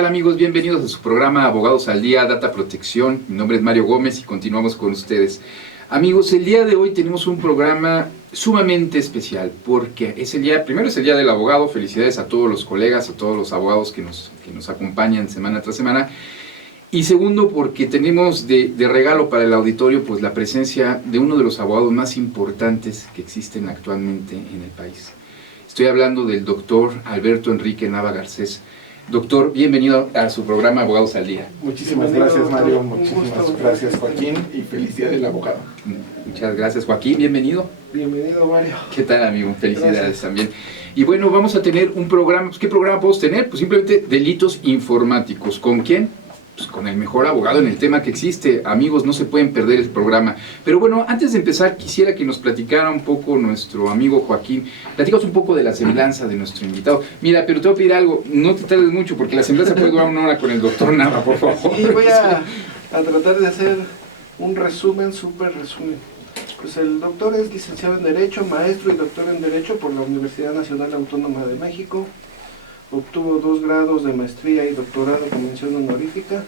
tal amigos? Bienvenidos a su programa Abogados al Día, Data Protección. Mi nombre es Mario Gómez y continuamos con ustedes. Amigos, el día de hoy tenemos un programa sumamente especial porque es el día, primero es el Día del Abogado. Felicidades a todos los colegas, a todos los abogados que nos acompañan semana tras semana. Y segundo, porque tenemos de regalo para el auditorio pues la presencia de uno de los abogados más importantes que existen actualmente en el país. Estoy hablando del doctor Alberto Enrique Nava Garcés. Doctor, bienvenido a su programa Abogados al Día. Muchísimas gracias, Mario. Muchísimas gracias, Joaquín, y feliz Día del Abogado. Muchas gracias, Joaquín. Bienvenido. Bienvenido, Mario. ¿Qué tal, amigo? Felicidades también. Y bueno, vamos a tener un programa. Pues, ¿qué programa podemos tener? Pues simplemente delitos informáticos. ¿Con quién? Pues con el mejor abogado en el tema que existe. Amigos, no se pueden perder el programa. Pero bueno, antes de empezar, quisiera que nos platicara un poco nuestro amigo Joaquín. Platicamos un poco de la semblanza de nuestro invitado. Mira, pero te voy a pedir algo, no te tardes mucho, porque la semblanza puede durar 1 hora con el doctor Nava, por favor. Sí, voy a tratar de hacer un resumen, súper resumen. Pues el doctor es licenciado en Derecho, maestro y doctor en Derecho por la Universidad Nacional Autónoma de México. Obtuvo 2 grados de maestría y doctorado con mención honorífica.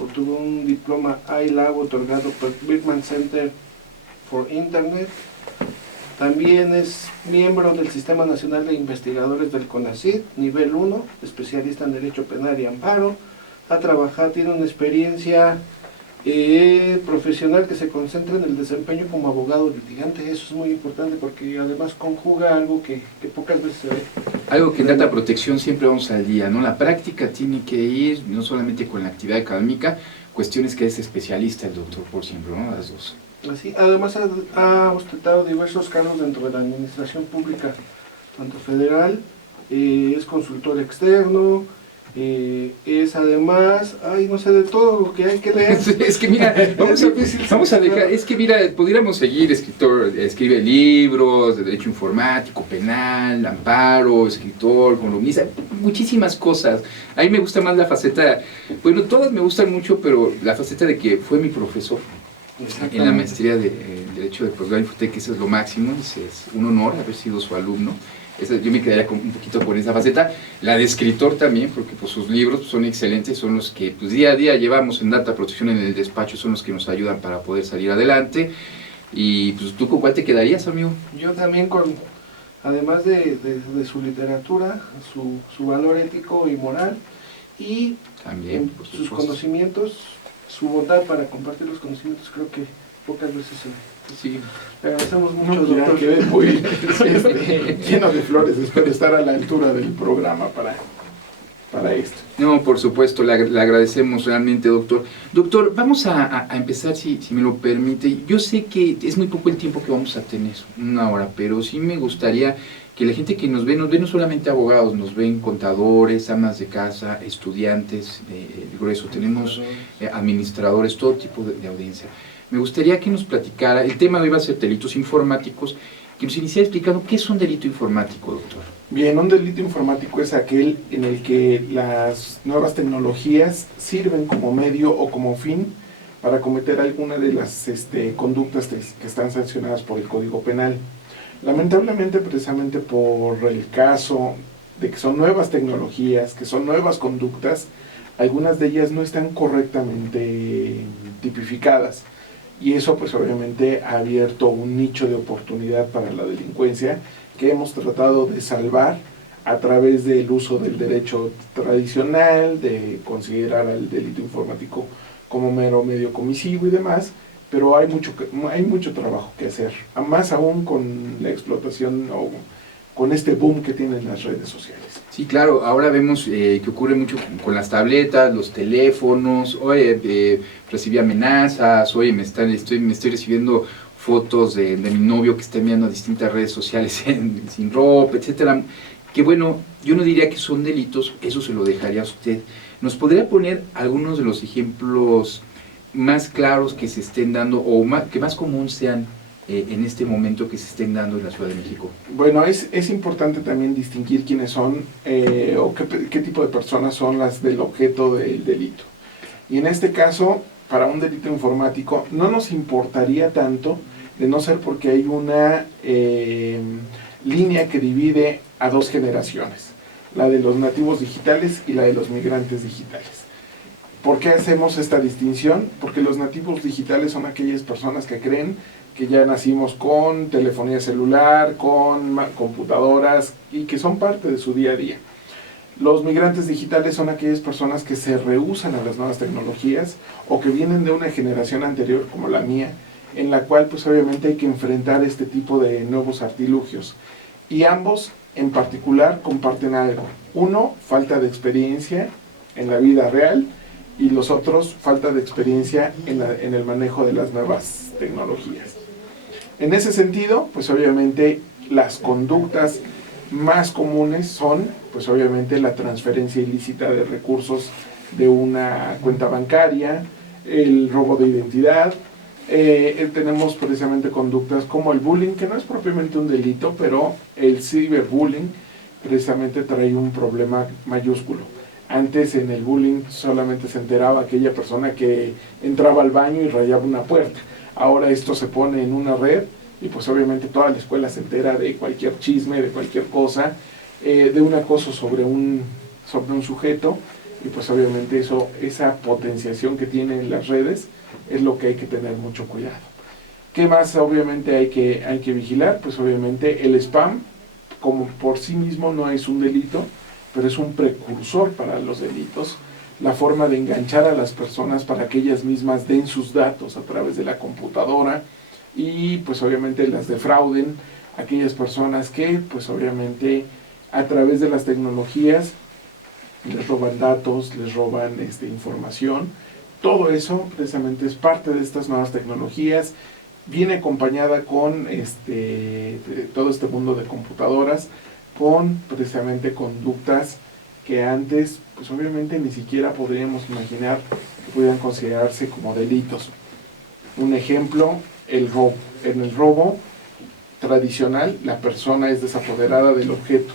Obtuvo un diploma iLab otorgado por Birkman Center for Internet. También es miembro del Sistema Nacional de Investigadores del CONACYT, nivel 1, especialista en Derecho Penal y Amparo. Ha trabajado, tiene una experiencia profesional que se concentra en el desempeño como abogado litigante. Eso es muy importante porque además conjuga algo que pocas veces se ve. Algo que en data protección siempre vamos al día, ¿no? La práctica tiene que ir no solamente con la actividad académica, cuestiones que es especialista el doctor por siempre, ¿no? Las dos. Así, además ha ostentado diversos cargos dentro de la administración pública, tanto federal, es consultor externo, es además, no sé, de todo lo que hay que leer. Es que mira, vamos a dejar, es que mira, pudiéramos seguir, escribe libros de derecho informático, penal, amparo, escritor, columnista, muchísimas cosas. A mí me gusta más la faceta, bueno, todas me gustan mucho, pero la faceta de que fue mi profesor en la maestría de Derecho de Posgrado Infotec, eso es lo máximo, es un honor haber sido su alumno. Yo me quedaría un poquito con esa faceta, la de escritor también, porque pues, sus libros son excelentes, son los que pues, día a día llevamos en Data Protección en el despacho, son los que nos ayudan para poder salir adelante. Y pues tú, ¿con cuál te quedarías, amigo? Yo también además de su literatura, su valor ético y moral, y también, sus conocimientos, su bondad para compartir los conocimientos, creo que pocas veces se ve. Sí. Le agradecemos mucho, doctor. Que muy lleno de flores. Espero estar a la altura del programa para esto. No, por supuesto, le agradecemos realmente, doctor. Doctor, vamos a empezar, si me lo permite. Yo sé que es muy poco el tiempo que vamos a tener, 1 hora, pero sí me gustaría que la gente que nos ve no solamente abogados, nos ven contadores, amas de casa, estudiantes, grueso, tenemos administradores, todo tipo de audiencia. Me gustaría que nos platicara, el tema de hoy va a ser delitos informáticos, que nos iniciara explicando qué es un delito informático, doctor. Bien, un delito informático es aquel en el que las nuevas tecnologías sirven como medio o como fin para cometer alguna de las conductas que están sancionadas por el Código Penal. Lamentablemente, precisamente por el caso de que son nuevas tecnologías, que son nuevas conductas, algunas de ellas no están correctamente tipificadas. Y eso pues obviamente ha abierto un nicho de oportunidad para la delincuencia que hemos tratado de salvar a través del uso del derecho tradicional, de considerar al delito informático como mero medio comisivo y demás, pero hay mucho trabajo que hacer, más aún con la explotación o con este boom que tienen las redes sociales. Sí, claro, ahora vemos que ocurre mucho con las tabletas, los teléfonos. Oye, recibí amenazas, oye, me estoy recibiendo fotos de mi novio que está enviando a distintas redes sociales sin ropa, etcétera. Que bueno, yo no diría que son delitos, eso se lo dejaría a usted. ¿Nos podría poner algunos de los ejemplos más claros que se estén dando o que más común sean en este momento que se estén dando en la Ciudad de México? Bueno, es importante también distinguir quiénes son o qué tipo de personas son las del objeto del delito. Y en este caso, para un delito informático, no nos importaría tanto, de no ser porque hay una línea que divide a 2 generaciones. la de los nativos digitales y la de los migrantes digitales. ¿Por qué hacemos esta distinción? Porque los nativos digitales son aquellas personas que creen que ya nacimos con telefonía celular, con computadoras y que son parte de su día a día. Los migrantes digitales son aquellas personas que se rehúsan a las nuevas tecnologías o que vienen de una generación anterior como la mía, en la cual pues obviamente hay que enfrentar este tipo de nuevos artilugios. Y ambos en particular comparten algo. Uno, falta de experiencia en la vida real, y los otros, falta de experiencia en el manejo de las nuevas tecnologías. En ese sentido, pues obviamente las conductas más comunes son, pues obviamente la transferencia ilícita de recursos de una cuenta bancaria, el robo de identidad, tenemos precisamente conductas como el bullying, que no es propiamente un delito, pero el ciberbullying precisamente trae un problema mayúsculo. Antes en el bullying solamente se enteraba aquella persona que entraba al baño y rayaba una puerta. Ahora esto se pone en una red y pues obviamente toda la escuela se entera de cualquier chisme, de cualquier cosa, de un acoso sobre un sujeto, y pues obviamente esa potenciación que tienen las redes es lo que hay que tener mucho cuidado. ¿Qué más obviamente hay que vigilar? Pues obviamente el spam, como por sí mismo no es un delito, pero es un precursor para los delitos. La forma de enganchar a las personas para que ellas mismas den sus datos a través de la computadora y pues obviamente las defrauden, aquellas personas que pues obviamente a través de las tecnologías les roban datos, les roban información. Todo eso precisamente es parte de estas nuevas tecnologías, viene acompañada con todo este mundo de computadoras, con precisamente conductas que antes, pues obviamente ni siquiera podríamos imaginar que pudieran considerarse como delitos. Un ejemplo, el robo. En el robo tradicional, la persona es desapoderada del objeto.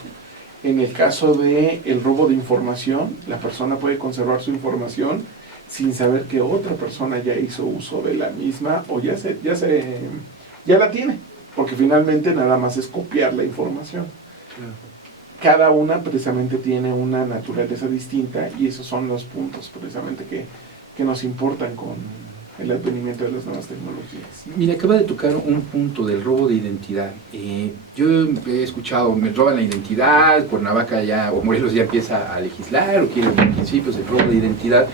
En el caso del robo de información, la persona puede conservar su información sin saber que otra persona ya hizo uso de la misma o ya la tiene, porque finalmente nada más es copiar la información. Cada una precisamente tiene una naturaleza distinta y esos son los puntos precisamente que nos importan con el advenimiento de las nuevas tecnologías. Mira, acaba de tocar un punto del robo de identidad. Yo he escuchado, me roban la identidad, Cuernavaca ya, o Morelos ya empieza a legislar, o quieren principios del robo de identidad,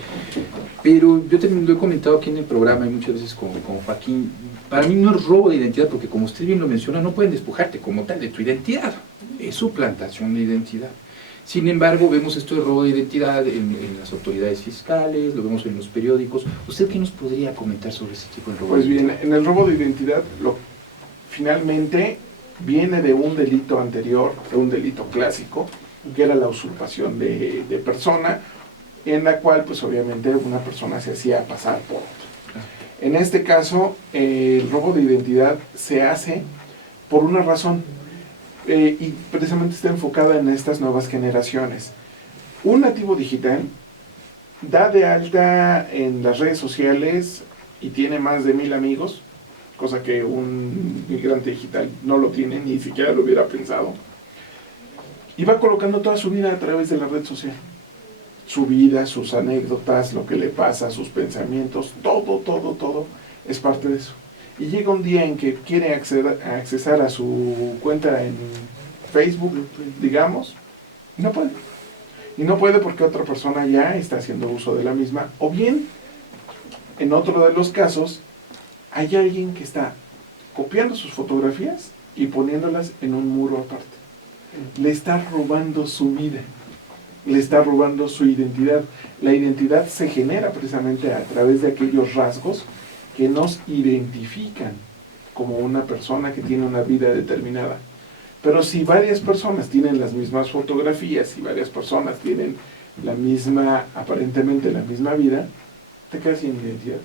pero yo también lo he comentado aquí en el programa y muchas veces con Joaquín, para mí no es robo de identidad, porque como usted bien lo menciona, no pueden despojarte como tal de tu identidad, es suplantación de identidad. Sin embargo, vemos esto de robo de identidad en las autoridades fiscales, lo vemos en los periódicos. ¿Usted qué nos podría comentar sobre este tipo de robo? Pues bien, en el robo de identidad, finalmente viene de un delito anterior, de un delito clásico, que era la usurpación de persona, en la cual, pues obviamente, una persona se hacía pasar por otra. En este caso, el robo de identidad se hace por una razón, y precisamente está enfocada en estas nuevas generaciones. Un nativo digital da de alta en las redes sociales y tiene más de 1000 amigos, cosa que un migrante digital no lo tiene, ni siquiera lo hubiera pensado, y va colocando toda su vida a través de la red social. Su vida, sus anécdotas, lo que le pasa, sus pensamientos, todo es parte de eso. Y llega un día en que quiere accesar a su cuenta en Facebook, digamos, y no puede. Y no puede porque otra persona ya está haciendo uso de la misma. O bien, en otro de los casos, hay alguien que está copiando sus fotografías y poniéndolas en un muro aparte. Le está robando su vida, le está robando su identidad. La identidad se genera precisamente a través de aquellos rasgos que nos identifican como una persona que tiene una vida determinada. Pero si varias personas tienen las mismas fotografías y varias personas tienen aparentemente la misma vida, te quedas sin identidad.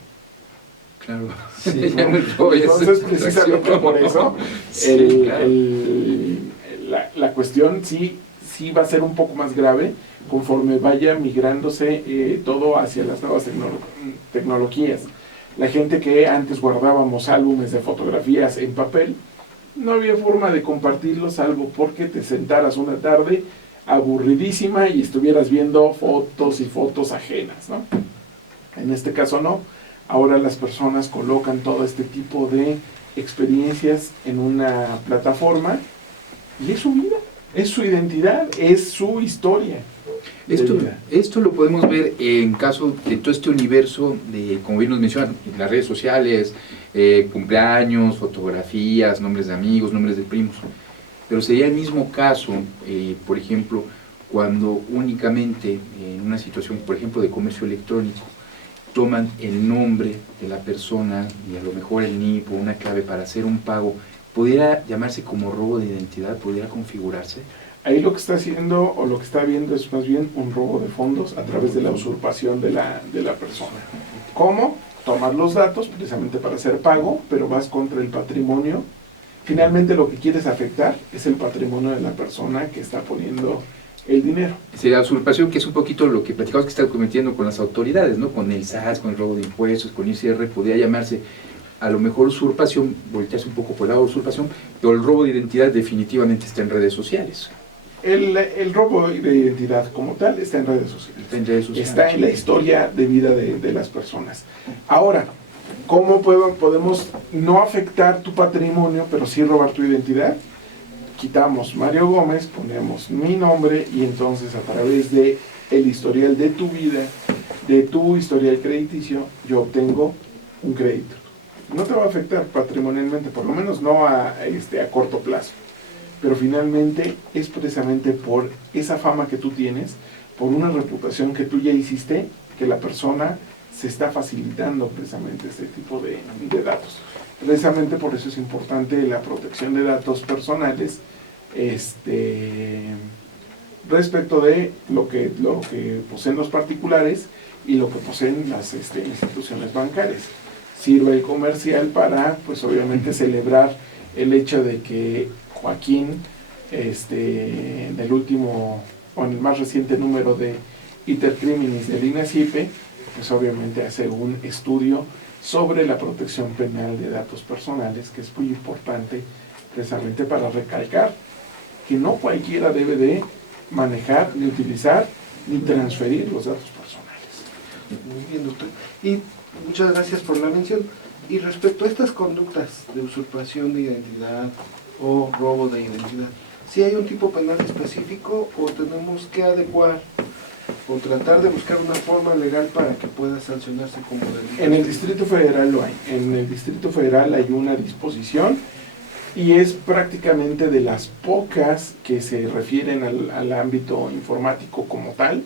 Claro. Sí, ¿no? Entonces, precisamente por eso, sí, claro. la cuestión sí va a ser un poco más grave conforme vaya migrándose todo hacia las nuevas tecnologías. La gente que antes guardábamos álbumes de fotografías en papel, no había forma de compartirlos salvo porque te sentaras una tarde aburridísima y estuvieras viendo fotos y fotos ajenas, ¿no? En este caso no. Ahora las personas colocan todo este tipo de experiencias en una plataforma y es su vida, es su identidad, es su historia. Esto lo podemos ver en caso de todo este universo de, como bien nos mencionan, las redes sociales, cumpleaños, fotografías, nombres de amigos, nombres de primos. Pero sería el mismo caso, por ejemplo, cuando únicamente en una situación, por ejemplo, de comercio electrónico, toman el nombre de la persona y a lo mejor el NIP o una clave para hacer un pago. ¿Pudiera llamarse como robo de identidad? ¿Pudiera configurarse? Ahí lo que está haciendo o lo que está viendo es más bien un robo de fondos a través de la usurpación de la persona. ¿Cómo? Tomar los datos precisamente para hacer pago, pero vas contra el patrimonio. Finalmente lo que quieres afectar es el patrimonio de la persona que está poniendo el dinero. Sería usurpación, que es un poquito lo que platicamos que está cometiendo con las autoridades, ¿no? Con el SAS, con el robo de impuestos, con ICR, podría llamarse a lo mejor usurpación, voltearse un poco por el lado de usurpación, pero el robo de identidad definitivamente está en redes sociales. El robo de identidad como tal está en redes sociales. Está en la historia de vida de las personas. Ahora, ¿cómo podemos no afectar tu patrimonio, pero sí robar tu identidad? Quitamos Mario Gómez, ponemos mi nombre y entonces a través de el historial de tu vida, de tu historial crediticio, yo obtengo un crédito. No te va a afectar patrimonialmente, por lo menos no a corto plazo. Pero finalmente es precisamente por esa fama que tú tienes, por una reputación que tú ya hiciste, que la persona se está facilitando precisamente este tipo de datos. Precisamente por eso es importante la protección de datos personales respecto de lo que poseen los particulares y lo que poseen las instituciones bancarias. Sirve el comercial para, pues obviamente, celebrar el hecho de que Joaquín, en el último o en el más reciente número de Iter Criminis del INACIPE, pues obviamente hace un estudio sobre la protección penal de datos personales, que es muy importante precisamente para recalcar que no cualquiera debe de manejar, ni utilizar, ni transferir los datos personales. Muy bien, doctor. Y muchas gracias por la mención. Y respecto a estas conductas de usurpación de identidad o robo de identidad, ¿sí hay un tipo penal específico o tenemos que adecuar o tratar de buscar una forma legal para que pueda sancionarse como delito? En el Distrito Federal lo hay. En el Distrito Federal hay una disposición y es prácticamente de las pocas que se refieren al ámbito informático como tal,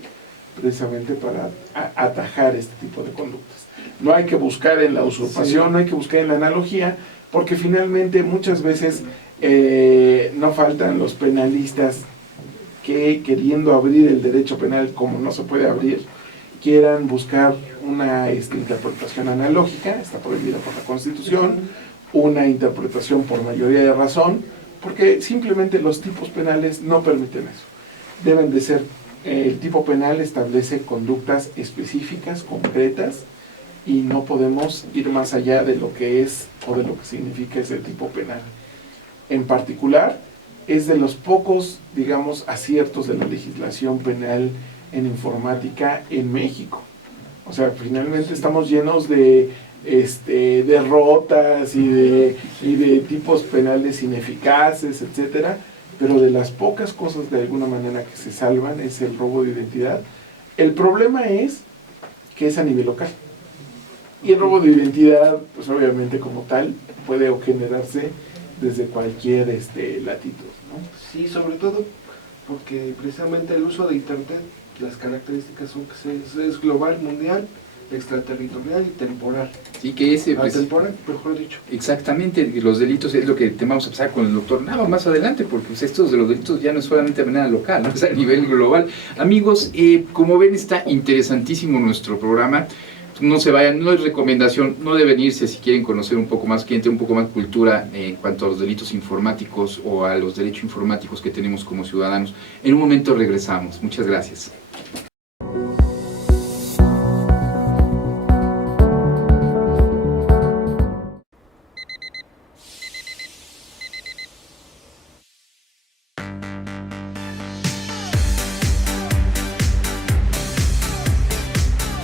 precisamente para atajar este tipo de conductas. No hay que buscar en la usurpación, sí, no hay que buscar en la analogía, porque finalmente muchas veces no faltan los penalistas que, queriendo abrir el derecho penal como no se puede abrir, quieran buscar una interpretación analógica, está prohibida por la Constitución, una interpretación por mayoría de razón, porque simplemente los tipos penales no permiten eso. Deben de ser, el tipo penal establece conductas específicas, concretas, y no podemos ir más allá de lo que es o de lo que significa ese tipo penal. En particular, es de los pocos, digamos, aciertos de la legislación penal en informática en México. O sea, finalmente estamos llenos de derrotas y de tipos penales ineficaces, etcétera, pero de las pocas cosas de alguna manera que se salvan es el robo de identidad. El problema es que es a nivel local. Y el robo de identidad, pues obviamente como tal, puede generarse desde cualquier latitud, ¿no? Sí, sobre todo porque precisamente el uso de Internet, las características son que es global, mundial, extraterritorial y temporal. Sí, que ese... Pues, temporal, mejor dicho. Exactamente, los delitos es lo que vamos a pasar con el doctor Nava más adelante, porque pues, estos de los delitos ya no es solamente de manera local, ¿no? Es a nivel global. Amigos, como ven, está interesantísimo nuestro programa. No se vayan, no es recomendación, no deben irse si quieren conocer un poco más, quieren tener un poco más cultura en cuanto a los delitos informáticos o a los derechos informáticos que tenemos como ciudadanos. En un momento regresamos. Muchas gracias.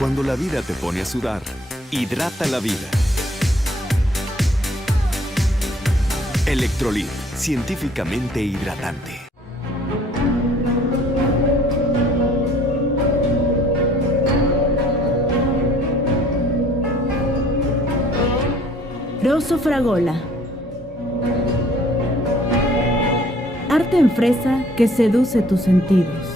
Cuando la vida te pone a sudar, hidrata la vida. Electrolit, científicamente hidratante. Rosso Fragola. Arte en fresa que seduce tus sentidos.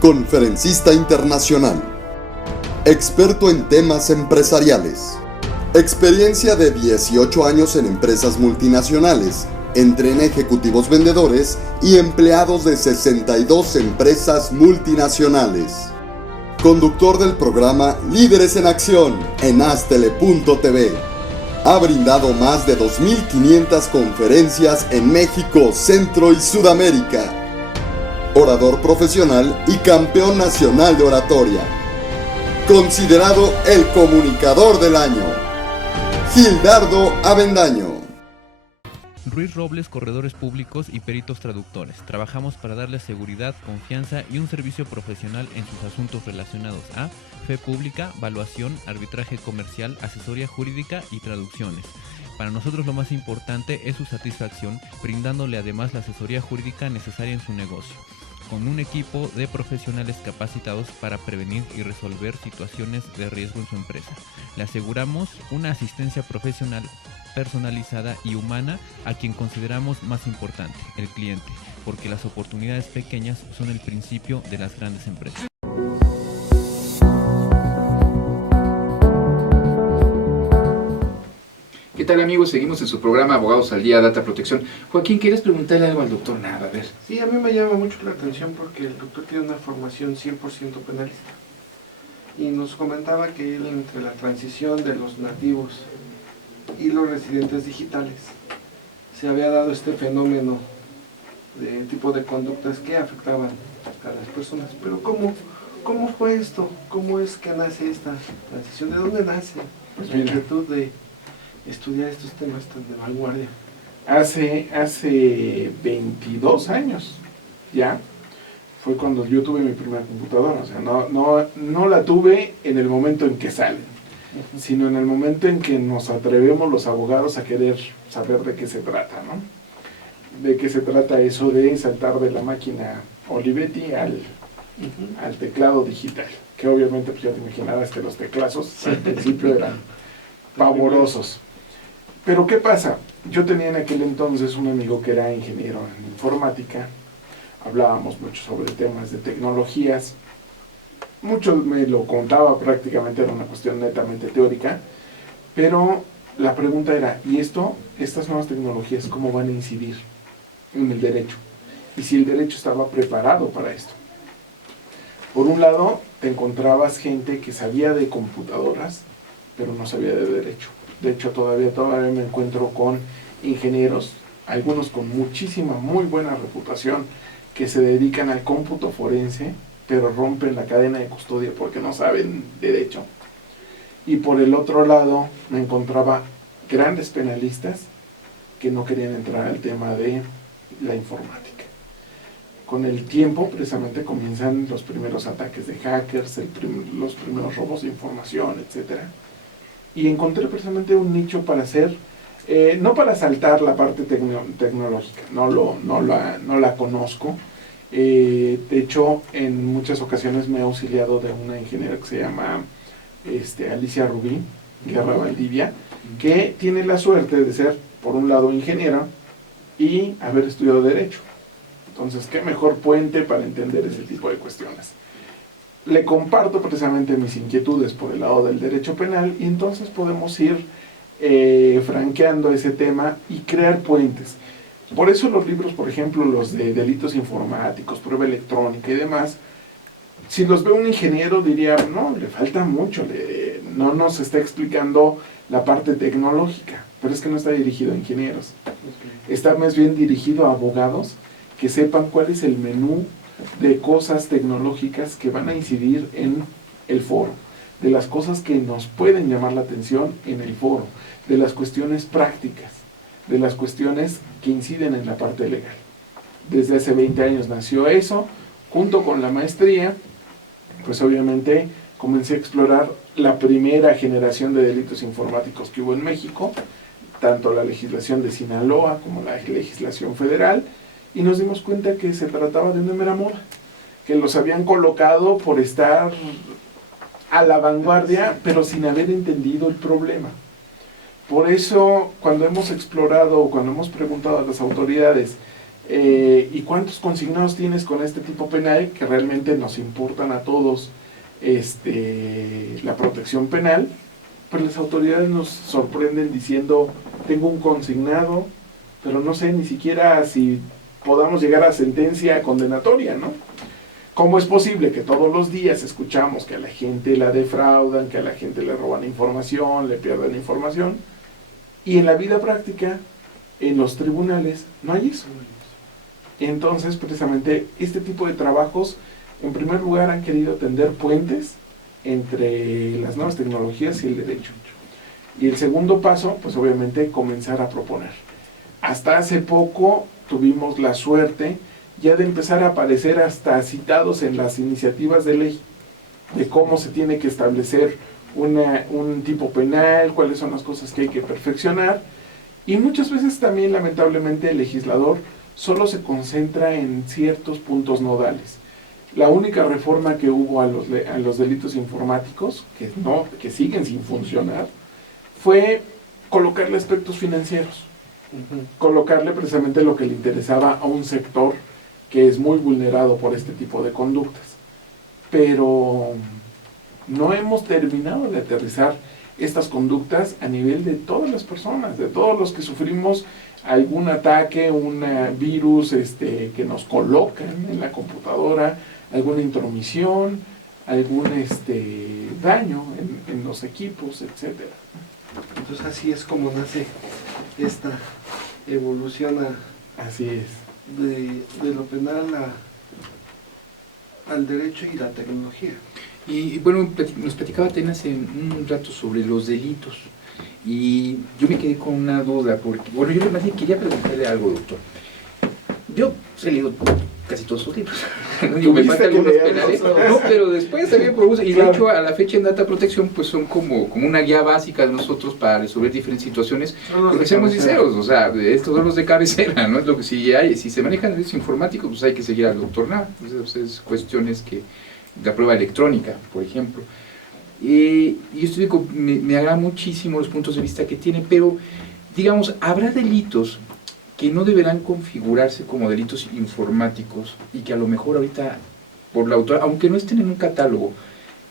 Conferencista internacional, experto en temas empresariales, experiencia de 18 años en empresas multinacionales, entrena ejecutivos vendedores y empleados de 62 empresas multinacionales. Conductor del programa Líderes en Acción en Astele.tv. Ha brindado más de 2.500 conferencias en México, Centro y Sudamérica. Orador profesional y campeón nacional de oratoria. Considerado el comunicador del año. Gildardo Avendaño. Ruiz Robles, corredores públicos y peritos traductores. Trabajamos para darles seguridad, confianza y un servicio profesional en sus asuntos relacionados a fe pública, valuación, arbitraje comercial, asesoría jurídica y traducciones. Para nosotros lo más importante es su satisfacción, brindándole además la asesoría jurídica necesaria en su negocio, con un equipo de profesionales capacitados para prevenir y resolver situaciones de riesgo en su empresa. Le aseguramos una asistencia profesional personalizada y humana a quien consideramos más importante, el cliente, porque las oportunidades pequeñas son el principio de las grandes empresas. ¿Qué tal, amigos? Seguimos en su programa Abogados al Día, Data Protección. Joaquín, ¿quieres preguntarle algo al doctor Nava? A ver. Sí, a mí me llama mucho la atención porque el doctor tiene una formación 100% penalista. Y nos comentaba que él, entre la transición de los nativos y los residentes digitales, se había dado este fenómeno de tipo de conductas que afectaban a las personas. Pero ¿cómo fue esto? ¿Cómo es que nace esta transición? ¿De dónde nace la inquietud de estudiar estos temas tan de vanguardia? Hace 22 años ya fue cuando yo tuve mi primera computadora. O sea, no la tuve en el momento en que salen, sino en el momento en que nos atrevemos los abogados a querer saber de qué se trata, ¿no? De qué se trata eso de saltar de la máquina Olivetti al teclado digital, que obviamente pues ya te imaginarás que los teclazos al principio eran pavorosos. Pero ¿qué pasa? Yo tenía en aquel entonces un amigo que era ingeniero en informática, hablábamos mucho sobre temas de tecnologías, mucho me lo contaba, prácticamente era una cuestión netamente teórica, pero la pregunta era, ¿y estas nuevas tecnologías cómo van a incidir en el derecho? Y si el derecho estaba preparado para esto. Por un lado, te encontrabas gente que sabía de computadoras, pero no sabía de derecho. De hecho, todavía me encuentro con ingenieros, algunos con muchísima, muy buena reputación, que se dedican al cómputo forense, pero rompen la cadena de custodia porque no saben derecho. Y por el otro lado, me encontraba grandes penalistas que no querían entrar al tema de la informática. Con el tiempo, precisamente, comienzan los primeros ataques de hackers, los primeros robos de información, etc. y encontré precisamente un nicho para hacer, no para saltar la parte tecnológica, no la conozco. De hecho, en muchas ocasiones me he auxiliado de una ingeniera que se llama Alicia Rubín, Guerra Valdivia, que tiene la suerte de ser, por un lado, ingeniera y haber estudiado Derecho. Entonces, qué mejor puente para entender ese tipo de cuestiones. Le comparto precisamente mis inquietudes por el lado del derecho penal y entonces podemos ir franqueando ese tema y crear puentes. Por eso los libros, por ejemplo, los de delitos informáticos, prueba electrónica y demás, si los ve un ingeniero diría, no, le falta mucho, no nos está explicando la parte tecnológica, pero es que no está dirigido a ingenieros. Está más bien dirigido a abogados que sepan cuál es el menú de cosas tecnológicas que van a incidir en el foro, de las cosas que nos pueden llamar la atención en el foro, de las cuestiones prácticas, de las cuestiones que inciden en la parte legal. Desde hace 20 años nació eso, junto con la maestría, pues obviamente comencé a explorar la primera generación de delitos informáticos que hubo en México, tanto la legislación de Sinaloa como la legislación federal, y nos dimos cuenta que se trataba de una mera moda, que los habían colocado por estar a la vanguardia, pero sin haber entendido el problema. Por eso, cuando hemos explorado, cuando hemos preguntado a las autoridades, ¿y cuántos consignados tienes con este tipo penal? Que realmente nos importan a todos la protección penal, pues las autoridades nos sorprenden diciendo, tengo un consignado, pero no sé ni siquiera si podamos llegar a sentencia condenatoria, ¿no? ¿Cómo es posible que todos los días escuchamos que a la gente la defraudan, que a la gente le roban información, le pierden información, y en la vida práctica, en los tribunales, no hay eso? Entonces, precisamente, este tipo de trabajos, en primer lugar, han querido tender puentes entre las nuevas tecnologías y el derecho. Y el segundo paso, pues obviamente, comenzar a proponer. Hasta hace poco tuvimos la suerte ya de empezar a aparecer hasta citados en las iniciativas de ley, de cómo se tiene que establecer un tipo penal, cuáles son las cosas que hay que perfeccionar, y muchas veces también, lamentablemente, el legislador solo se concentra en ciertos puntos nodales. La única reforma que hubo a los delitos informáticos, que siguen sin funcionar, fue colocarle aspectos financieros, colocarle precisamente lo que le interesaba a un sector que es muy vulnerado por este tipo de conductas. Pero no hemos terminado de aterrizar estas conductas a nivel de todas las personas, de todos los que sufrimos algún ataque, un virus que nos colocan en la computadora, alguna intromisión, algún daño en los equipos, etcétera. Entonces así es como nace esta evolución Así es. de lo penal al derecho y la tecnología. Y bueno, nos platicaba Tena hace un rato sobre los delitos, y yo me quedé con una duda, porque, bueno, yo más bien quería preguntarle algo, doctor. Yo he leído casi todos sus libros, ¿no? Digo, me faltan algunos penales, no, pero después también produce, y de hecho a la fecha en Data Protección pues son como una guía básica de nosotros para resolver diferentes situaciones, porque seamos sinceros, o sea, estos son los de cabecera, ¿no? Es lo que si se manejan delitos informáticos, pues hay que seguir al doctor Nava, entonces cuestiones que, la prueba electrónica, por ejemplo. Y yo estoy me agrada muchísimo los puntos de vista que tiene, pero digamos, habrá delitos que no deberán configurarse como delitos informáticos y que a lo mejor ahorita, por la autoridad, aunque no estén en un catálogo,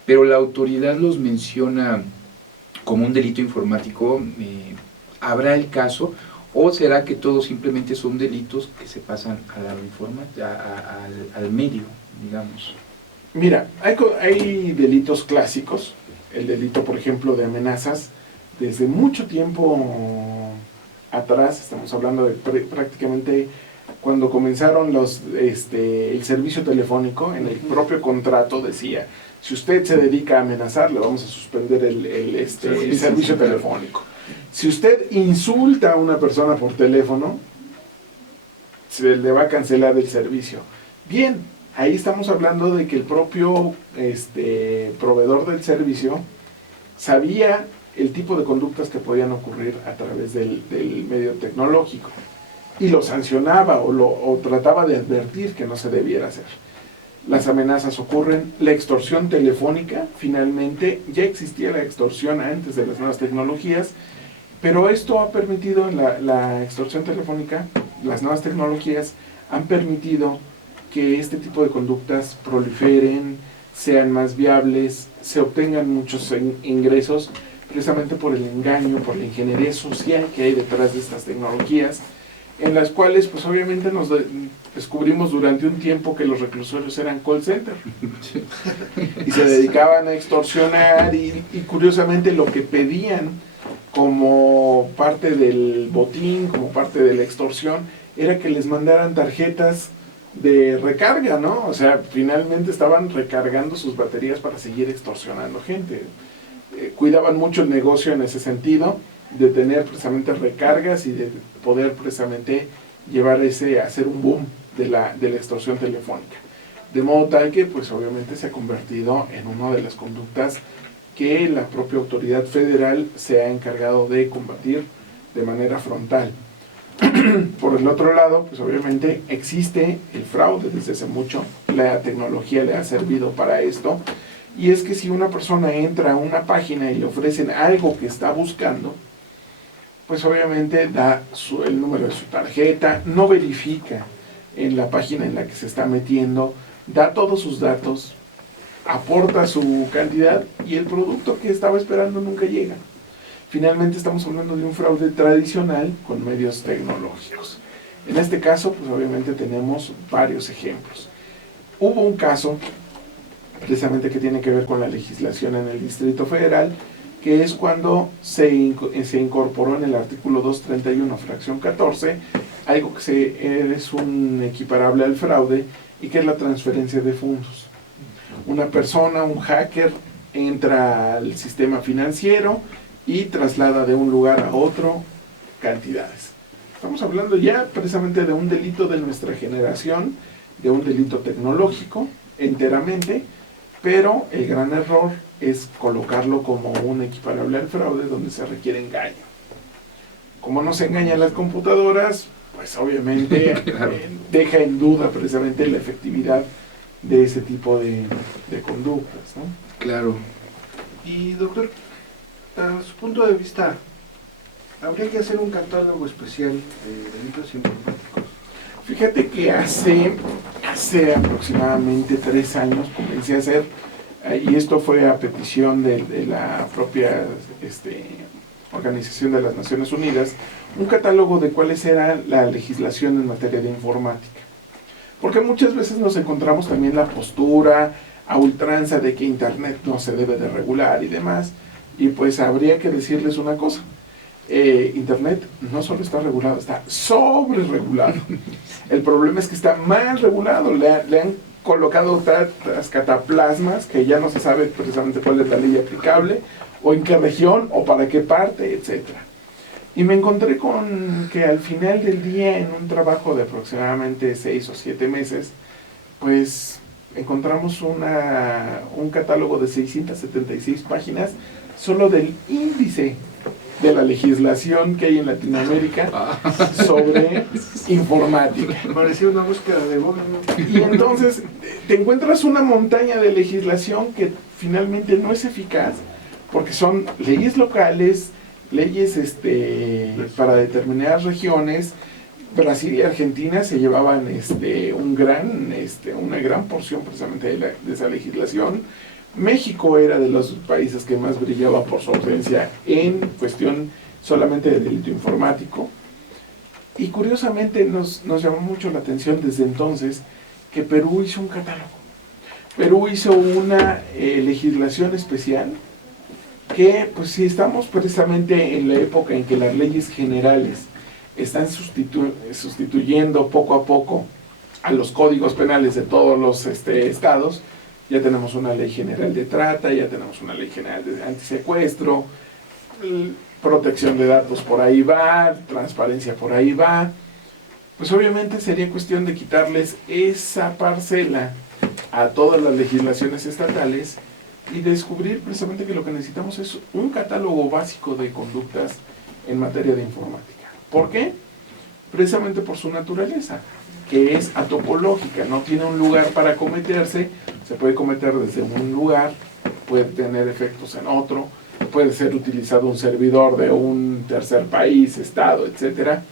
pero la autoridad los menciona como un delito informático, ¿habrá el caso? ¿O será que todos simplemente son delitos que se pasan al medio, digamos? Mira, hay delitos clásicos, el delito, por ejemplo, de amenazas, desde mucho tiempo atrás, estamos hablando de prácticamente cuando comenzaron el servicio telefónico, en el propio contrato decía, si usted se dedica a amenazar, le vamos a suspender el servicio telefónico. Si usted insulta a una persona por teléfono, se le va a cancelar el servicio. Bien, ahí estamos hablando de que el propio proveedor del servicio sabía el tipo de conductas que podían ocurrir a través del medio tecnológico y lo sancionaba o trataba de advertir que no se debiera hacer. Las amenazas ocurren, la extorsión telefónica, finalmente ya existía la extorsión antes de las nuevas tecnologías, pero esto ha permitido, la extorsión telefónica, las nuevas tecnologías han permitido que este tipo de conductas proliferen, sean más viables, se obtengan muchos ingresos, precisamente por el engaño, por la ingeniería social que hay detrás de estas tecnologías, en las cuales pues obviamente nos descubrimos durante un tiempo que los reclusorios eran call center y se dedicaban a extorsionar y curiosamente lo que pedían como parte del botín, como parte de la extorsión, era que les mandaran tarjetas de recarga, ¿no? O sea, finalmente estaban recargando sus baterías para seguir extorsionando gente. Cuidaban mucho el negocio en ese sentido, de tener precisamente recargas y de poder precisamente llevar hacer un boom de la extorsión telefónica. De modo tal que, pues obviamente se ha convertido en una de las conductas que la propia autoridad federal se ha encargado de combatir de manera frontal. Por el otro lado, pues obviamente existe el fraude desde hace mucho, la tecnología le ha servido para esto, y es que si una persona entra a una página y le ofrecen algo que está buscando, pues obviamente da el número de su tarjeta, no verifica en la página en la que se está metiendo, da todos sus datos, aporta su cantidad y el producto que estaba esperando nunca llega. Finalmente estamos hablando de un fraude tradicional con medios tecnológicos. En este caso, pues obviamente tenemos varios ejemplos. Hubo un caso, precisamente que tiene que ver con la legislación en el Distrito Federal, que es cuando se incorporó en el artículo 231, fracción 14, algo que es un equiparable al fraude y que es la transferencia de fondos. Una persona, un hacker, entra al sistema financiero y traslada de un lugar a otro cantidades. Estamos hablando ya precisamente de un delito de nuestra generación, de un delito tecnológico enteramente, pero el gran error es colocarlo como un equiparable al fraude donde se requiere engaño. Como no se engañan las computadoras, pues obviamente deja en duda precisamente la efectividad de ese tipo de conductas, ¿no? Claro. Y doctor, a su punto de vista, ¿habría que hacer un catálogo especial de delitos informáticos? Fíjate que hace aproximadamente 3 años comencé a hacer, y esto fue a petición de la propia Organización de las Naciones Unidas, un catálogo de cuáles era la legislación en materia de informática. Porque muchas veces nos encontramos también la postura a ultranza de que Internet no se debe de regular y demás, y pues habría que decirles una cosa. Internet no solo está regulado, está sobre regulado. El problema es que está mal regulado, le han colocado tantas cataplasmas que ya no se sabe precisamente cuál es la ley aplicable, o en qué región, o para qué parte, etc. Y me encontré con que al final del día, en un trabajo de aproximadamente 6 o 7 meses, pues encontramos un catálogo de 676 páginas solo del índice de la legislación que hay en Latinoamérica sobre informática. Parecía una búsqueda de Google, ¿no? Y entonces te encuentras una montaña de legislación que finalmente no es eficaz, porque son leyes locales, leyes para determinadas regiones. Brasil y Argentina se llevaban una gran porción precisamente de esa legislación. México era de los países que más brillaba por su ausencia en cuestión solamente de delito informático. Y curiosamente nos llamó mucho la atención desde entonces que Perú hizo un catálogo. Perú hizo una legislación especial que, pues si estamos precisamente en la época en que las leyes generales están sustituyendo poco a poco a los códigos penales de todos los estados, ya tenemos una ley general de trata, ya tenemos una ley general de antisecuestro, protección de datos por ahí va, transparencia por ahí va. Pues obviamente sería cuestión de quitarles esa parcela a todas las legislaciones estatales y descubrir precisamente que lo que necesitamos es un catálogo básico de conductas en materia de informática. ¿Por qué? Precisamente por su naturaleza, que es atopológica, no tiene un lugar para cometerse, se puede cometer desde un lugar, puede tener efectos en otro, puede ser utilizado un servidor de un tercer país, estado, etcétera.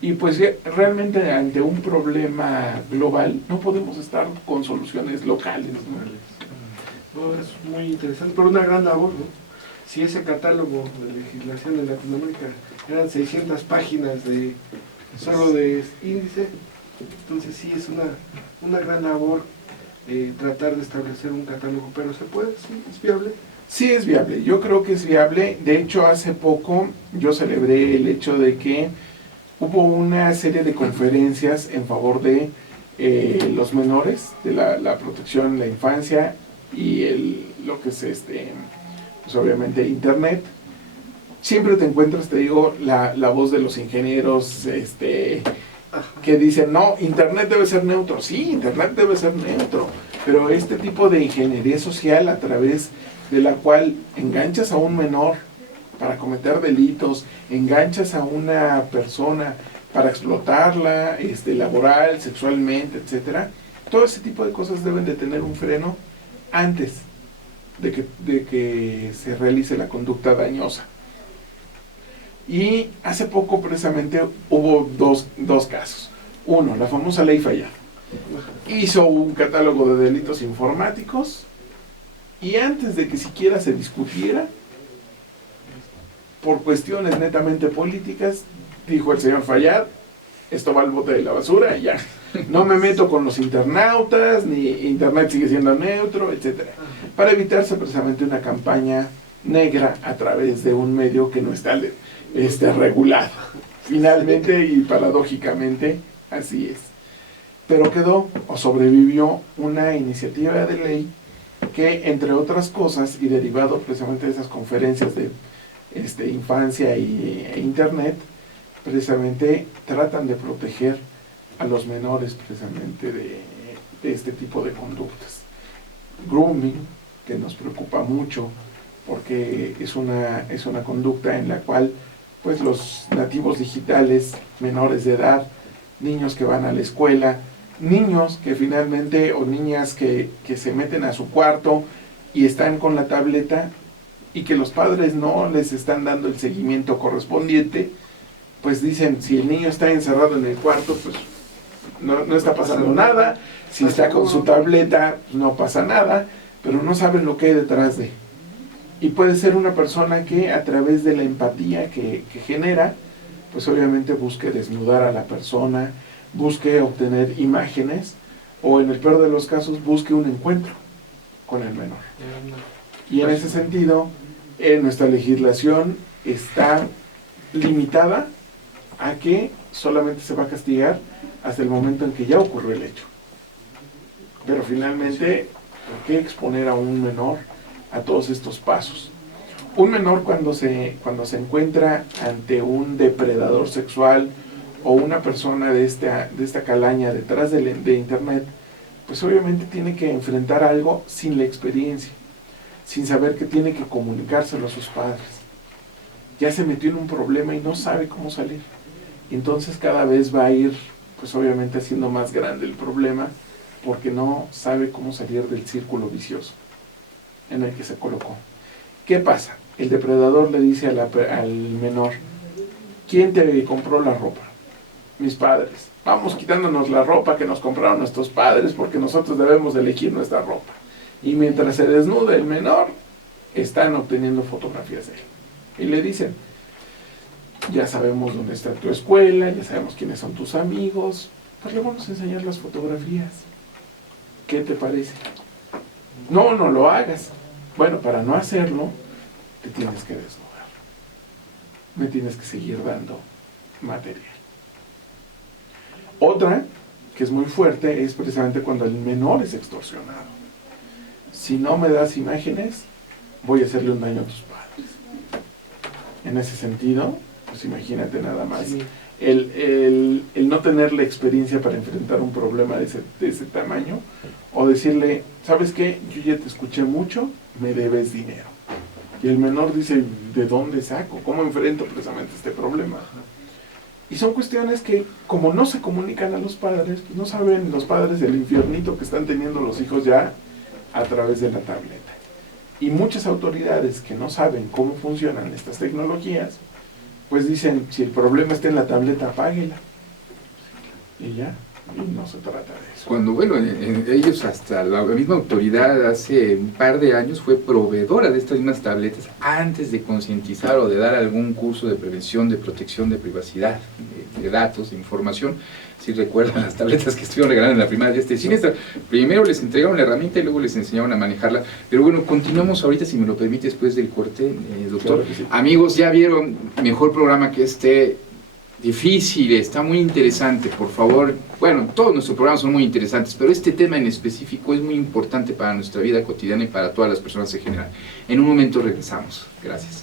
Y pues realmente ante un problema global no podemos estar con soluciones locales, ¿no? No, es muy interesante, pero una gran labor, ¿no? Si ese catálogo de legislación en Latinoamérica eran 600 páginas de solo de índice, entonces sí es una gran labor tratar de establecer un catálogo, pero ¿se puede? ¿Sí? ¿Es viable? Sí es viable, yo creo que es viable. De hecho, hace poco yo celebré el hecho de que hubo una serie de conferencias en favor de los menores, de la protección de la infancia y lo que es pues obviamente Internet. Siempre te encuentras, te digo, la voz de los ingenieros que dicen, no, Internet debe ser neutro. Sí, Internet debe ser neutro, pero este tipo de ingeniería social a través de la cual enganchas a un menor para cometer delitos, enganchas a una persona para explotarla, laboral, sexualmente, etcétera. Todo ese tipo de cosas deben de tener un freno antes de que se realice la conducta dañosa. Y hace poco precisamente hubo dos casos. Uno, la famosa ley Falla. Hizo un catálogo de delitos informáticos y antes de que siquiera se discutiera, por cuestiones netamente políticas, dijo el señor Fayad, esto va al bote de la basura y ya. No me meto con los internautas, ni Internet sigue siendo neutro, etc. Para evitarse precisamente una campaña negra a través de un medio que no está regulado. Finalmente y paradójicamente, así es. Pero quedó o sobrevivió una iniciativa de ley que, entre otras cosas, y derivado precisamente de esas conferencias de infancia e Internet, precisamente tratan de proteger a los menores precisamente de este tipo de conductas. Grooming, que nos preocupa mucho, porque es una conducta en la cual pues los nativos digitales menores de edad, niños que van a la escuela, niños que finalmente, o niñas que se meten a su cuarto y están con la tableta y que los padres no les están dando el seguimiento correspondiente, pues dicen, si el niño está encerrado en el cuarto, pues no está pasando nada, si está con su tableta, no pasa nada, pero no saben lo que hay detrás de. Y puede ser una persona que a través de la empatía que genera, pues obviamente busque desnudar a la persona, busque obtener imágenes, o en el peor de los casos, busque un encuentro con el menor. Y en ese sentido, nuestra legislación está limitada a que solamente se va a castigar hasta el momento en que ya ocurrió el hecho. Pero finalmente, ¿por qué exponer a un menor a todos estos pasos? Un menor cuando se encuentra ante un depredador sexual o una persona de esta calaña detrás de Internet, pues obviamente tiene que enfrentar algo sin la experiencia, sin saber que tiene que comunicárselo a sus padres. Ya se metió en un problema y no sabe cómo salir. Entonces cada vez va a ir, pues obviamente haciendo más grande el problema, porque no sabe cómo salir del círculo vicioso en el que se colocó. ¿Qué pasa? El depredador le dice al menor, ¿quién te compró la ropa? Mis padres. Vamos quitándonos la ropa que nos compraron nuestros padres porque nosotros debemos elegir nuestra ropa. Y mientras se desnuda el menor, están obteniendo fotografías de él. Y le dicen, ya sabemos dónde está tu escuela, ya sabemos quiénes son tus amigos, pues le vamos a enseñar las fotografías. ¿Qué te parece? No lo hagas. Bueno, para no hacerlo, te tienes que desnudar. Me tienes que seguir dando material. Otra, que es muy fuerte, es precisamente cuando el menor es extorsionado. Si no me das imágenes, voy a hacerle un daño a tus padres. En ese sentido, pues imagínate nada más, sí, el no tener la experiencia para enfrentar un problema de ese tamaño, o decirle, ¿sabes qué? Yo ya te escuché mucho, me debes dinero. Y el menor dice, ¿de dónde saco? ¿Cómo enfrento precisamente este problema? Y son cuestiones que, como no se comunican a los padres, pues no saben los padres del infiernito que están teniendo los hijos ya a través de la tableta. Y muchas autoridades que no saben cómo funcionan estas tecnologías, pues dicen, si el problema está en la tableta, apáguela. Y ya, y no se trata de eso. Cuando, bueno, ellos, hasta la misma autoridad hace un par de años fue proveedora de estas mismas tabletas antes de concientizar o de dar algún curso de prevención, de protección de privacidad, de datos, de información. Si recuerdan las tabletas que estuvieron regalando en la primaria de este semestre, primero les entregaron la herramienta y luego les enseñaron a manejarla. Pero bueno, continuamos ahorita, si me lo permite, después del corte, doctor. Claro que sí. Amigos, ya vieron mejor programa que este. Difícil, está muy interesante, por favor. Bueno, todos nuestros programas son muy interesantes, pero este tema en específico es muy importante para nuestra vida cotidiana y para todas las personas en general. En un momento regresamos. Gracias.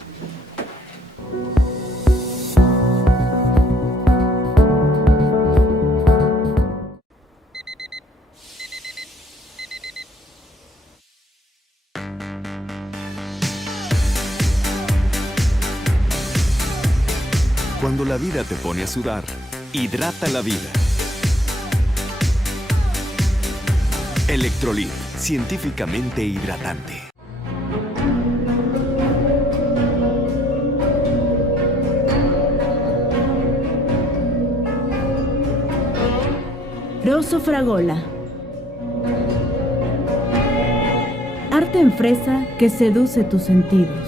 Cuando la vida te pone a sudar, hidrata la vida. Electrolit, científicamente hidratante. Rosso Fragola. Arte en fresa que seduce tus sentidos.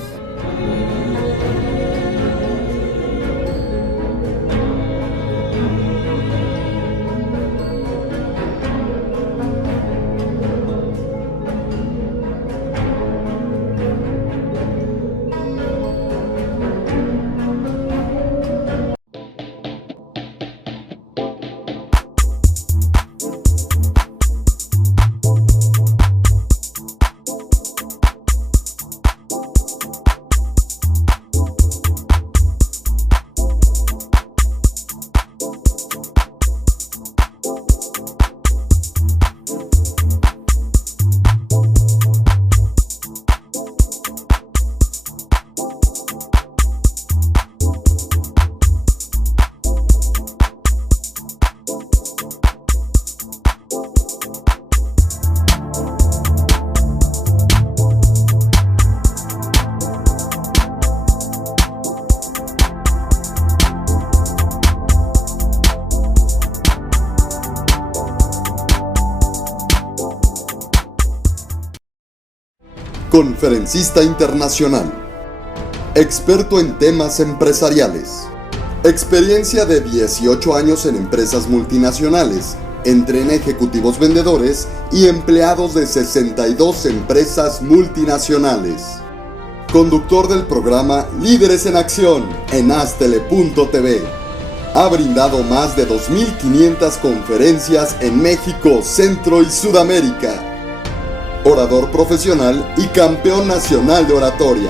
Conferencista internacional, experto en temas empresariales, experiencia de 18 años en empresas multinacionales, entrena ejecutivos vendedores y empleados de 62 empresas multinacionales. Conductor del programa Líderes en Acción en Astele.tv. Ha brindado más de 2.500 conferencias en México, Centro y Sudamérica. Orador profesional y campeón nacional de oratoria.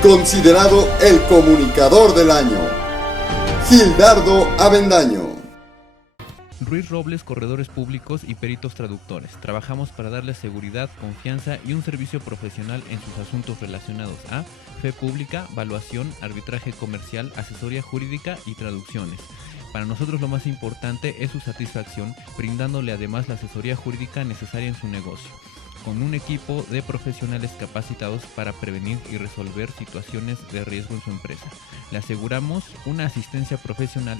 Considerado el comunicador del año. Gildardo Avendaño. Ruiz Robles, corredores públicos y peritos traductores. Trabajamos para darles seguridad, confianza y un servicio profesional en sus asuntos relacionados a fe pública, valuación, arbitraje comercial, asesoría jurídica y traducciones. Para nosotros lo más importante es su satisfacción, brindándole además la asesoría jurídica necesaria en su negocio, con un equipo de profesionales capacitados para prevenir y resolver situaciones de riesgo en su empresa. Le aseguramos una asistencia profesional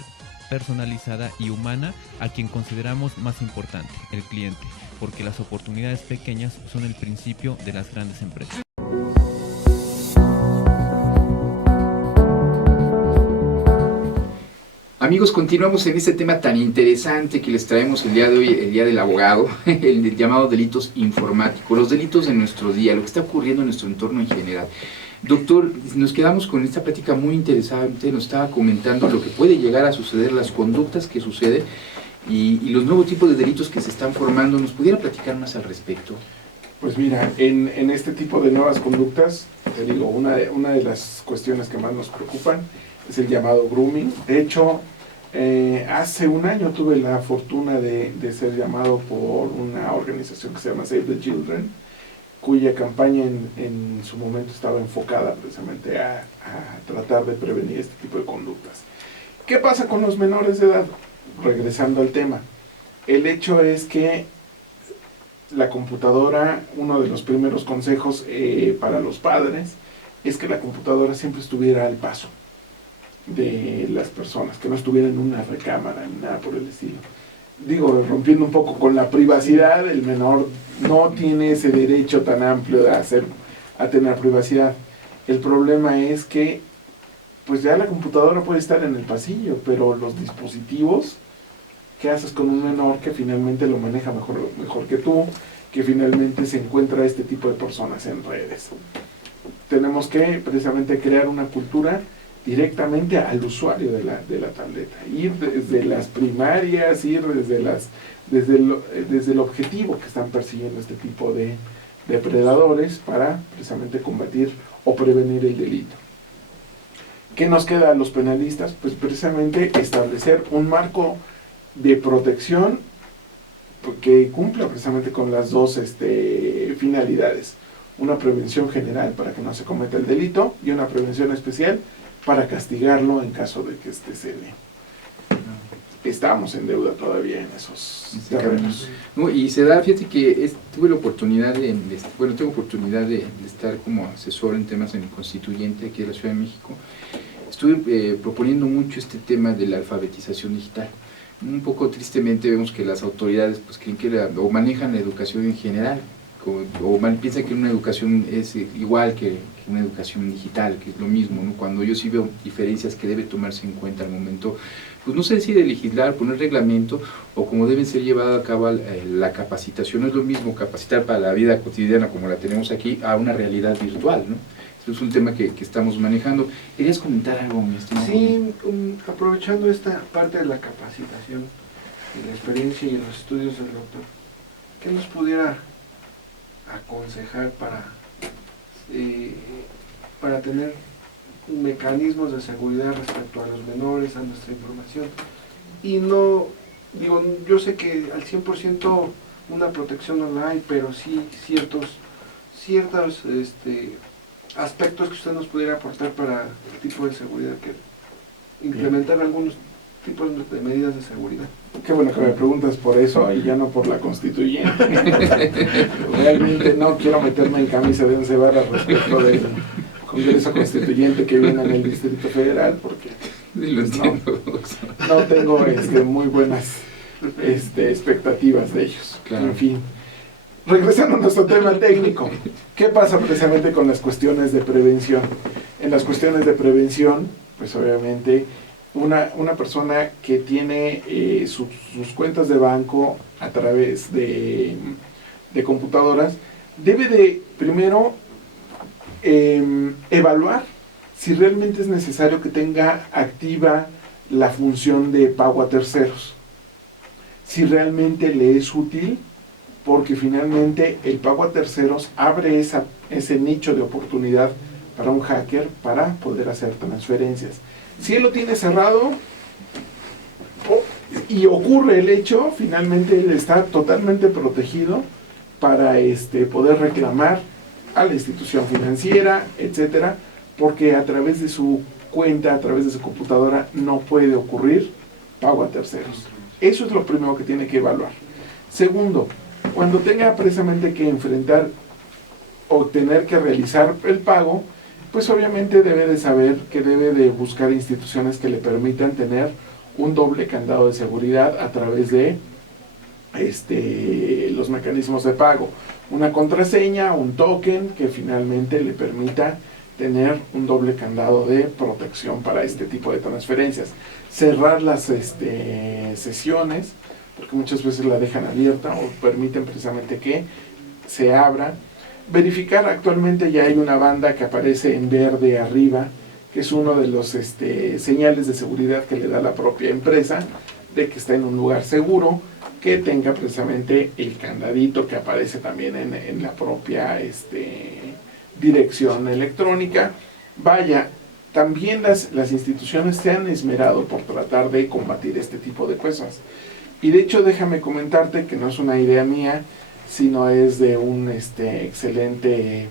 personalizada y humana a quien consideramos más importante, el cliente, porque las oportunidades pequeñas son el principio de las grandes empresas. Amigos, continuamos en este tema tan interesante que les traemos el día de hoy, el día del abogado, el llamado delitos informáticos, los delitos de nuestro día, lo que está ocurriendo en nuestro entorno en general. Doctor, nos quedamos con esta plática muy interesante, nos estaba comentando lo que puede llegar a suceder, las conductas que suceden y los nuevos tipos de delitos que se están formando. ¿Nos pudiera platicar más al respecto? Pues mira, en este tipo de nuevas conductas, te digo, una de las cuestiones que más nos preocupan es el llamado grooming. De hecho, Hace un año tuve la fortuna de ser llamado por una organización que se llama Save the Children, cuya campaña en su momento estaba enfocada precisamente a tratar de prevenir este tipo de conductas. ¿Qué pasa con los menores de edad? Regresando al tema, el hecho es que la computadora, uno de los primeros consejos para los padres, es que la computadora siempre estuviera al paso de las personas, que no estuviera en una recámara ni nada por el estilo. Digo, rompiendo un poco con la privacidad, el menor no tiene ese derecho tan amplio a tener privacidad. El problema es que pues ya la computadora puede estar en el pasillo, pero los dispositivos, ¿qué haces con un menor que finalmente lo maneja mejor que tú, que finalmente se encuentra este tipo de personas en redes? Tenemos que precisamente crear una cultura directamente al usuario de la tableta, ir desde las primarias, ir desde el objetivo que están persiguiendo este tipo de depredadores para precisamente combatir o prevenir el delito. ¿Qué nos queda a los penalistas? Pues precisamente establecer un marco de protección que cumpla precisamente con las dos finalidades. Una prevención general para que no se cometa el delito y una prevención especial para castigarlo en caso de que se dé. Estamos en deuda todavía en esos terrenos. No, y se da, fíjate que tuve la oportunidad tengo oportunidad de estar como asesor en temas en el constituyente aquí de la Ciudad de México. Estuve proponiendo mucho este tema de la alfabetización digital. Un poco tristemente vemos que las autoridades pues creen que o manejan la educación en general, o piensan que una educación es igual que una educación digital, que es lo mismo, ¿no? Cuando yo sí veo diferencias que debe tomarse en cuenta al momento, pues no sé si de legislar, poner reglamento, o como deben ser llevada a cabo la capacitación. No es lo mismo capacitar para la vida cotidiana como la tenemos aquí a una realidad virtual, ¿no? Esto es un tema que estamos manejando. ¿Querías comentar algo, mi estimado? Sí, aprovechando esta parte de la capacitación, y la experiencia y los estudios del doctor, ¿qué nos pudiera aconsejar para tener mecanismos de seguridad respecto a los menores, a nuestra información? Y no, digo, yo sé que al 100% una protección no la hay, pero sí ciertos aspectos que usted nos pudiera aportar para el tipo de seguridad, que implementar algunos tipos de medidas de seguridad. Qué bueno que me preguntas por eso y ya no por la constituyente. Realmente no quiero meterme en camisa de once varas respecto del Congreso Constituyente que viene en el Distrito Federal, porque no tengo muy buenas expectativas de ellos. Claro. En fin, regresando a nuestro tema técnico, ¿qué pasa precisamente con las cuestiones de prevención? En las cuestiones de prevención, pues obviamente una persona que tiene sus cuentas de banco a través de computadoras debe de primero evaluar si realmente es necesario que tenga activa la función de pago a terceros, si realmente le es útil, porque finalmente el pago a terceros abre ese nicho de oportunidad para un hacker para poder hacer transferencias. Si él lo tiene cerrado y ocurre el hecho, finalmente él está totalmente protegido para poder reclamar a la institución financiera, etcétera, porque a través de su cuenta, a través de su computadora, no puede ocurrir pago a terceros. Eso es lo primero que tiene que evaluar. Segundo, cuando tenga precisamente que enfrentar o tener que realizar el pago, pues obviamente debe de saber que debe de buscar instituciones que le permitan tener un doble candado de seguridad a través de los mecanismos de pago. Una contraseña, un token que finalmente le permita tener un doble candado de protección para este tipo de transferencias. Cerrar las sesiones, porque muchas veces la dejan abierta o permiten precisamente que se abra. Verificar, actualmente ya hay una banda que aparece en verde arriba, que es uno de los señales de seguridad que le da la propia empresa, de que está en un lugar seguro, que tenga precisamente el candadito que aparece también en la propia dirección electrónica. Vaya, también las instituciones se han esmerado por tratar de combatir este tipo de cosas. Y de hecho, déjame comentarte que no es una idea mía, sino es de un excelente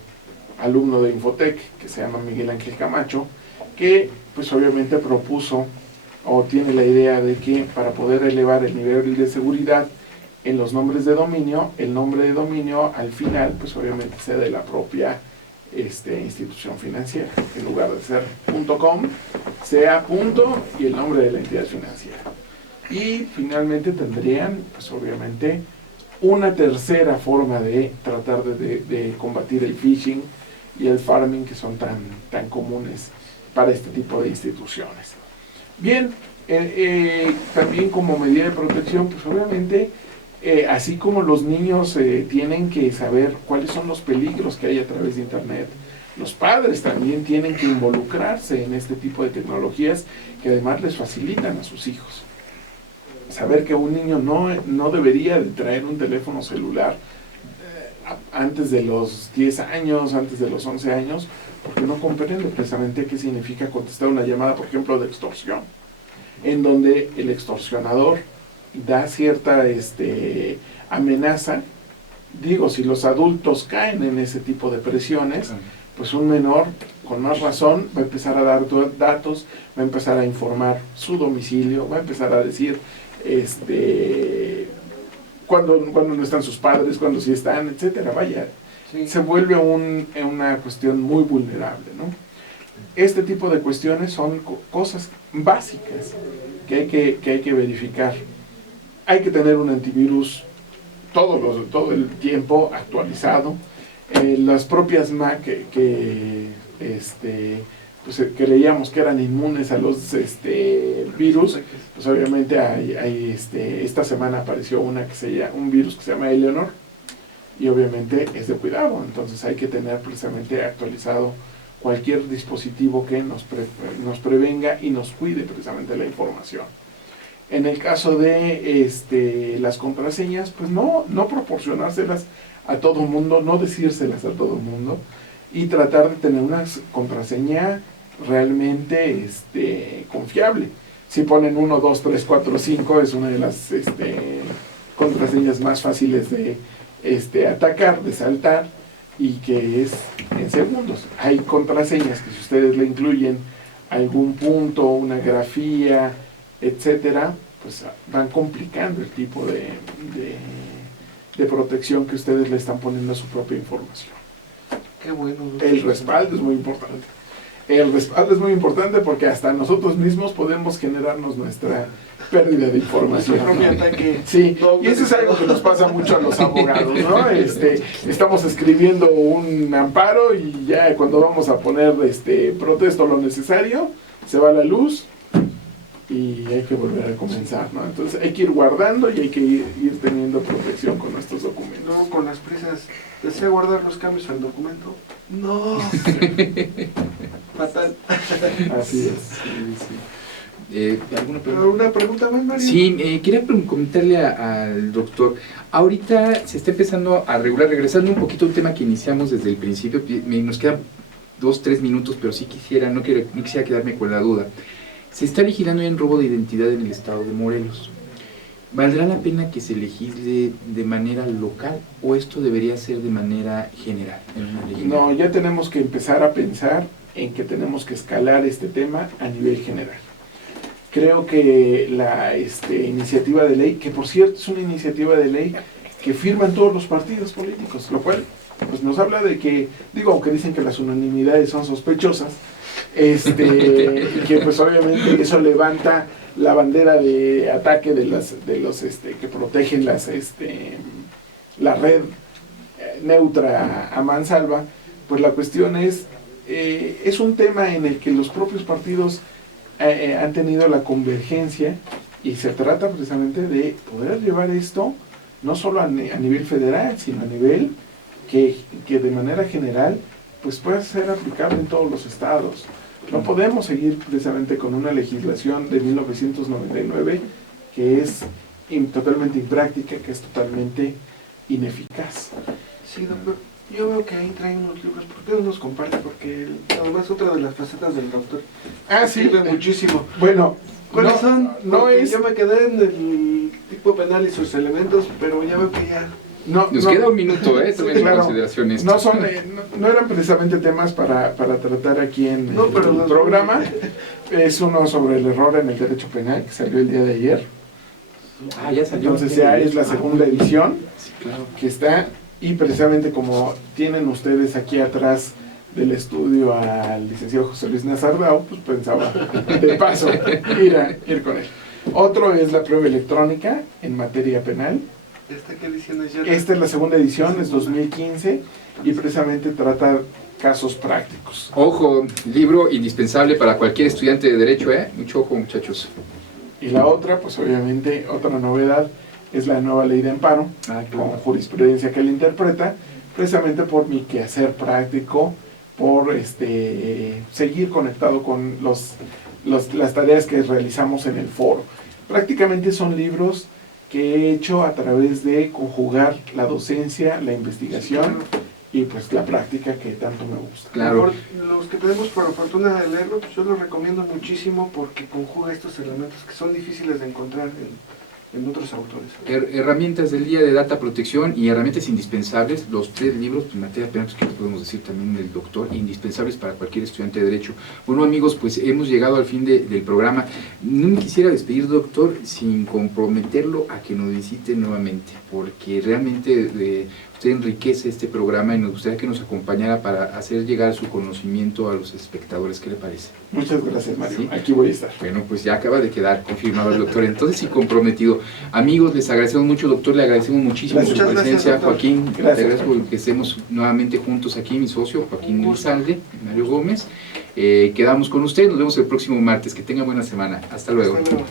alumno de Infotec, que se llama Miguel Ángel Camacho, que pues obviamente propuso o tiene la idea de que para poder elevar el nivel de seguridad en los nombres de dominio, el nombre de dominio al final pues obviamente sea de la propia institución financiera, en lugar de ser .com, sea punto y el nombre de la entidad financiera. Y finalmente tendrían pues obviamente una tercera forma de tratar de combatir el phishing y el farming, que son tan comunes para este tipo de instituciones. Bien, también como medida de protección, pues obviamente, así como los niños tienen que saber cuáles son los peligros que hay a través de Internet, los padres también tienen que involucrarse en este tipo de tecnologías que además les facilitan a sus hijos. Saber que un niño no debería de traer un teléfono celular antes de los 10 años, antes de los 11 años, porque no comprende precisamente qué significa contestar una llamada, por ejemplo, de extorsión, en donde el extorsionador da cierta amenaza. Digo, si los adultos caen en ese tipo de presiones, pues un menor, con más razón, va a empezar a dar datos, va a empezar a informar su domicilio, va a empezar a decir cuando no están sus padres, cuando sí están, etcétera. Vaya, sí. Se vuelve una cuestión muy vulnerable, ¿no? Este tipo de cuestiones son cosas básicas que hay que verificar. Hay que tener un antivirus todo el tiempo actualizado. Las propias Mac que creíamos que eran inmunes a los virus, pues obviamente esta semana apareció un virus que se llama Eleanor, y obviamente es de cuidado. Entonces hay que tener precisamente actualizado cualquier dispositivo que nos prevenga y nos cuide precisamente la información. En el caso de las contraseñas, pues no proporcionárselas a todo mundo, no decírselas a todo mundo, y tratar de tener una contraseña realmente confiable. Si ponen 1, 2, 3, 4, 5, es una de las contraseñas más fáciles de atacar, de saltar, y que es en segundos. Hay contraseñas que si ustedes le incluyen algún punto, una grafía, etcétera, pues van complicando el tipo de protección que ustedes le están poniendo a su propia información. Qué bueno. El respaldo es muy importante. El respaldo es muy importante porque hasta nosotros mismos podemos generarnos nuestra pérdida de información. Sí, y eso es algo que nos pasa mucho a los abogados, ¿no? Estamos escribiendo un amparo y ya cuando vamos a poner protesto lo necesario, se va la luz y hay que volver a comenzar, ¿no? Entonces hay que ir guardando y hay que ir teniendo protección con nuestros documentos. No, con las prisas. ¿Desea guardar los cambios al documento? No. Fatal. Así es. Sí. ¿Alguna pregunta más, Mario? Sí, quería comentarle al doctor. Ahorita se está empezando a regular, regresando un poquito a un tema que iniciamos desde el principio. Nos quedan 2-3 minutos, pero sí no quisiera quedarme con la duda. Se está legislando en robo de identidad en el estado de Morelos. ¿Valdrá la pena que se legisle de manera local o esto debería ser de manera general? No, ya tenemos que empezar a pensar en que tenemos que escalar este tema a nivel general. Creo que la iniciativa de ley, que por cierto es una iniciativa de ley que firman todos los partidos políticos, lo cual pues nos habla de que, aunque dicen que las unanimidades son sospechosas, y que pues obviamente eso levanta la bandera de ataque de los que protegen la red neutra a mansalva. Pues la cuestión es un tema en el que los propios partidos han tenido la convergencia, y se trata precisamente de poder llevar esto no solo a nivel federal, sino a nivel que de manera general pues pueda ser aplicable en todos los estados. No podemos seguir precisamente con una legislación de 1999 que es totalmente impráctica, que es totalmente ineficaz. Sí, doctor. Yo veo que ahí trae unos libros, ¿por qué no nos comparte? Porque además otra de las facetas del doctor. Ah, sí. Sirve muchísimo. Bueno, ¿Cuáles son? No Porque es... yo me quedé en el tipo penal y sus elementos, pero ya veo que ya... Nos queda un minuto, tomen claro. en consideración esto. No son, no eran precisamente temas para tratar aquí en pero el los- programa. Es uno sobre el error en el derecho penal que salió el día de ayer. Ah, ya salió. Entonces ya es la segunda edición Sí, claro. que está, y precisamente como tienen ustedes aquí atrás del estudio al licenciado José Luis Nazardao, pues pensaba de paso ir con él. Otro es la prueba electrónica en materia penal. ¿Qué edición es ya? Esta es la segunda edición, es 2015, y precisamente trata casos prácticos. Ojo, libro indispensable para cualquier estudiante de Derecho, Mucho ojo, muchachos. Y la otra, pues obviamente, otra novedad, es la nueva ley de amparo, con jurisprudencia que la interpreta, precisamente por mi quehacer práctico, por seguir conectado con las tareas que realizamos en el foro. Prácticamente son libros que he hecho a través de conjugar la docencia, la investigación y pues la práctica que tanto me gusta. Claro. Los que tenemos por fortuna de leerlo, pues yo lo recomiendo muchísimo porque conjuga estos elementos que son difíciles de encontrar en otros autores. Herramientas del día de data protección y herramientas indispensables, los 3 libros, pues, en materia penal, pues, que podemos decir también del doctor, indispensables para cualquier estudiante de Derecho. Bueno, amigos, pues hemos llegado al fin del programa. No me quisiera despedir, doctor, sin comprometerlo a que nos visite nuevamente, porque realmente usted enriquece este programa y nos gustaría que nos acompañara para hacer llegar su conocimiento a los espectadores. ¿Qué le parece? Muchas gracias, Mario. Sí. Aquí voy a estar. Bueno, pues ya acaba de quedar confirmado el doctor, entonces sí comprometido. Amigos, les agradecemos mucho, doctor, le agradecemos muchísimo su Muchas gracias, presencia. doctor. Joaquín, Gracias, te agradezco que estemos nuevamente juntos aquí, mi socio, Joaquín Elizalde, Mario Gómez. Quedamos con usted, nos vemos el próximo martes, que tenga buena semana. Hasta luego. Hasta luego.